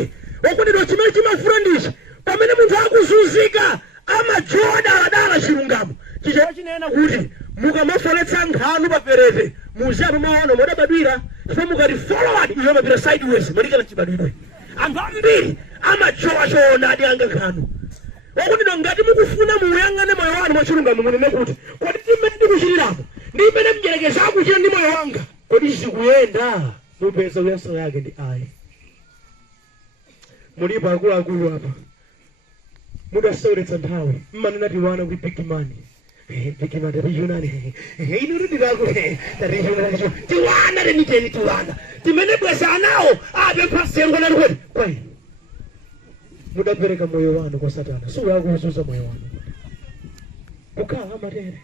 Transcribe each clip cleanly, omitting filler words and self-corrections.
iwe okondedwa chimene chimafuna ndichi pamene munthu akuzunzika amajoda adala chilungamo chichewa chinena kuti mukamafoletsa nkhanu paperete muziapo maono modabadwira chifukwa mukati forward iyo mapita sideways malikana chibadwidwe anthu ambiri amajowa choonadi anga nkhanu okondedwa ngati mukufuna muyang'ane moyo wanu mwachilungamo munene kuti kodi timene ndikuchitirapo ndi imene mdyerekezi akuchita ndi moyo wanga kodi zikuyenda mupeza uyaso yake ndi ayi mulipo akuluakulu apa mudasauletsa nthawi mmanena tiwana kuti bigimani bigimani tatiyunani inu rudirako tatiyunani tiwana reniteni tiwana timene bweza anawo apemphasengo nati kuti kwai mudapereka moyo wanu kwa satana siuyakuzuza moyo wanu kukhala matere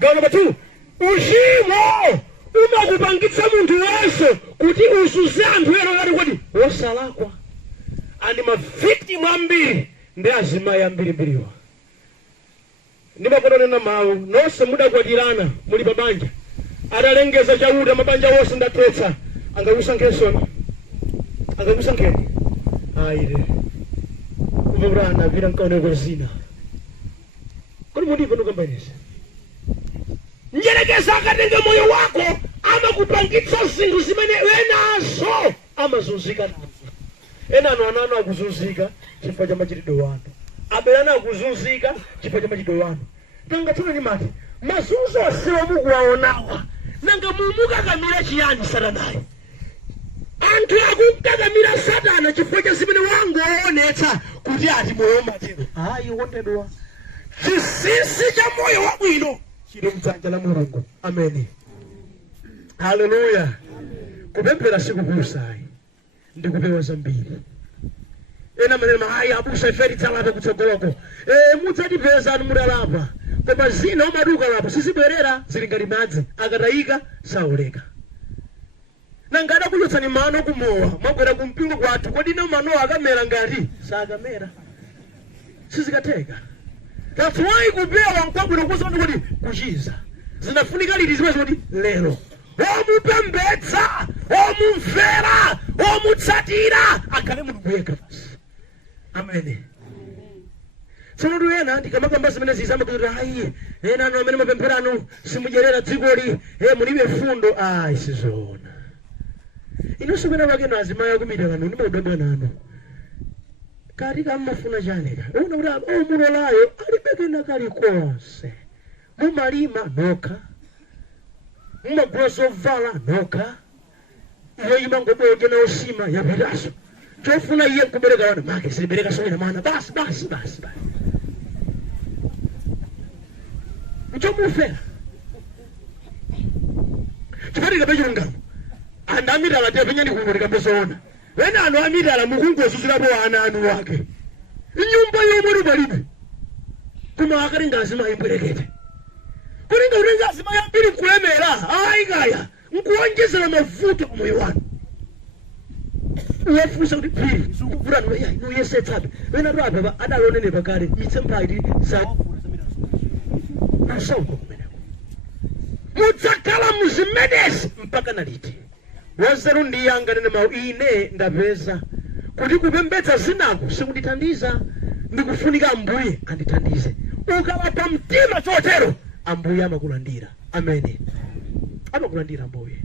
gawo namba 2 uchimo umakupangitsa munthu wonse kuti uzuze anthu ena ngati kuti wosalakwa ani mavictimu ambiri ndi azimayi ambirimbiriwa ndimakononena mawu nonse mudakwatirana muli pabanja atalengeza chauta mabanja wonse ndathetsa angakusankhensoni angakusankheni ayire kumakurana apita nkaoneko zina kodi mundipo nukambanisa njerekeza akatenga moyo wako amakupangitsa zinthu zimene wenazo amazunzika nazo ena anano akuzunzika chifukwa cha machitidwe wanu abelana akuzunzika chifukwa cha machitidwe wanu nanga tuna ni mati mazunzo asiwa mukuwaonawa nanga mumukakamira chiyani satanayi anthu akukakamira satana chifukwa cha zimene wangoonetsa kuti ati moyo matero ayi wondedwa chisisi cha moyo wabwino chili mdzanja la Mulungu ameni haleluya kupemphera sikupusayi ndikupewa zambiri ena maneno hayi abusa iferi tsalape kutsogoloko mudzatipeza anu mudalapa koma zina umaduka lapo sizibwerera zili ngati madzi akatayika saoleka nangada kuchotsani mano kumowa mwabwera kumpingo kwathu kodi ino manowa akamera ngati sakamera sizikatheka that's why kupewa mkwabwino kuzoni kuti kuchiza zinafunika liti zimene kuti lero omupembedza omumvera omutsatira akhale mulungu yekha basi amene tsono luyena ndikamakamba zimene zizamba kuti ayi ena anu amene mapempherano simudyerera dzikoli mulibe fundo ayi sizona inonso kwena kwakeno azimayi akumitakano ndimaudabwa nanu kati kammafuna chaneka una kuti omulolayo alibekena kalikonse mumalima nokha mumagula zovala nokha iyo imangoboke na osima yapitaso chofuna iye kubereka wana make silibereka soina mana basi mchomufera chipatika pechilungamo andamitala tepenya ndikungoleka pesona wena anu amitala mukungozuzirapo ana anu wake inyumba yomwe palibe kuma akali ngazima imbwerekete kulinga ulenga azima yambiri kulemera aigaya nkuonjezera mavuto ku moyo wanu uyafusa kuti phiri sukuvura nuyesetsabe wena lwababa adalonene pakale mitsemphayiti nasauko kumeneko mudzakhala muzimedesi mpaka naliti wanzeru ndiyanga nene mawu ine ndapeza kuti kupembedza zinako sikundithandiza ndikufunika ambuye andithandize ukawapa mtima chotero ambuye amakulandira amene amakulandira ambuye